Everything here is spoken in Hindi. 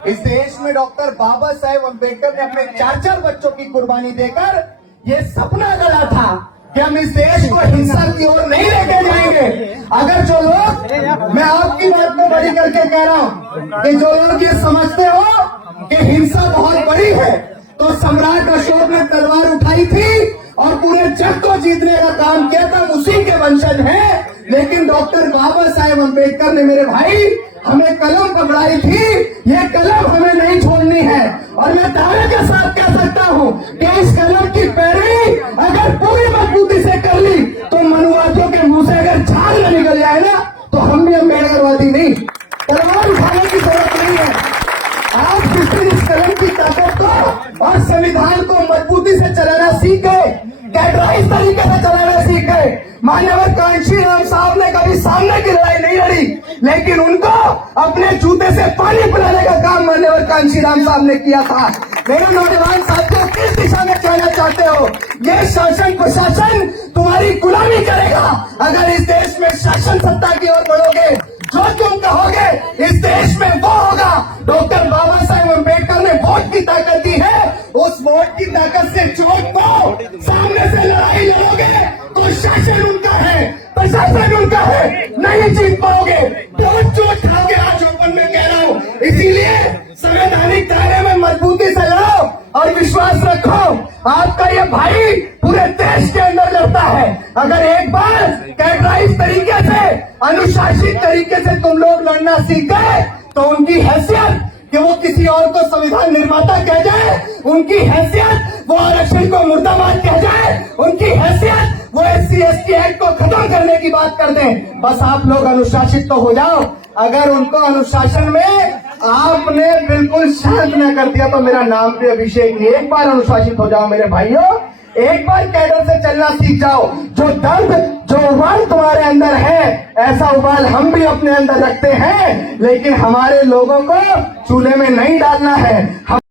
इस देश में डॉक्टर बाबा साहेब अम्बेडकर ने अपने 4 बच्चों की कुर्बानी देकर ये सपना गढ़ा था कि हम इस देश को हिंसा की ओर नहीं लेके जाएंगे। अगर जो लोग, मैं आपकी बात को बड़ी करके कह रहा हूँ कि जो लोग ये समझते हो कि हिंसा बहुत बड़ी है, तो सम्राट अशोक ने तलवार उठाई थी और पूरे जग को जीतने का काम किया था, उसी के वंशज हैं। लेकिन डॉक्टर बाबा साहेब अम्बेडकर ने, मेरे भाई, हमें कलम पकड़ाई थी, ये कलम हमें नहीं छोड़नी है। और मैं दावे के साथ कह सकता हूँ कि इस कलम की पैरवी अगर पूरी मजबूती से कर ली तो मनुवादियों के मुंह से अगर झाग न निकल जाए ना, तो हम भी अम्बेडकरवादी नहीं। तलवार उठाने की जरूरत नहीं है। आप जिस दिन इस कलम की ताकत को और संविधान को मजबूती से चलाना सीख गए, कैडराइज तरीके से चलाना सीख गए। मान्यवर कांशीराम साहब ने कभी सामने की लड़ाई नहीं लड़ी, लेकिन उनको अपने जूते से पानी पिलाने का काम मान्यवर कांशीराम साहब ने किया था। मेरे नौजवान साथियों, किस दिशा में जाना चाहते हो? ये शासन प्रशासन तुम्हारी गुलामी करेगा अगर इस देश में शासन सत्ता की ओर बढ़ोगे। जो तुम कहोगे इस देश में वो होगा। डॉक्टर बाबा साहेब अम्बेडकर ने वोट की ताकत दी है, उस वोट की ताकत से चोट को सामने से लड़ाई लड़ोगे तो शासन उनका है, प्रशासन उनका है, नहीं जीत पाओगे। बहुत चोट खाओगे, आज ओपन में कह रहा हूँ। इसीलिए संवैधानिक दायरे में मजबूती से लड़ो और विश्वास रखो। आपका ये भाई पूरे देश के अंदर लड़ता है। अगर एक बार कैडराइज तरीके से, अनुशासित तरीके से तुम लोग लड़ना सीख गए तो उनकी हैसियत कि वो किसी और को संविधान निर्माता कह जाए, उनकी हैसियत वो आरक्षण को मुर्दाबाद कह जाए, उनकी हैसियत वो SC/ST एक्ट को खत्म करने की बात कर दें, बस आप लोग अनुशासित तो हो जाओ। अगर उनको अनुशासन में आपने बिल्कुल शांत न कर दिया तो मेरा नाम भी अभिषेक नहीं। एक बार अनुशासित हो जाओ मेरे भाइयों, एक बार कैडर से चलना सीख जाओ। जो दर्द, जो उबाल तुम्हारे अंदर है, ऐसा उबाल हम भी अपने अंदर रखते हैं, लेकिन हमारे लोगों को चूल्हे में नहीं डालना है।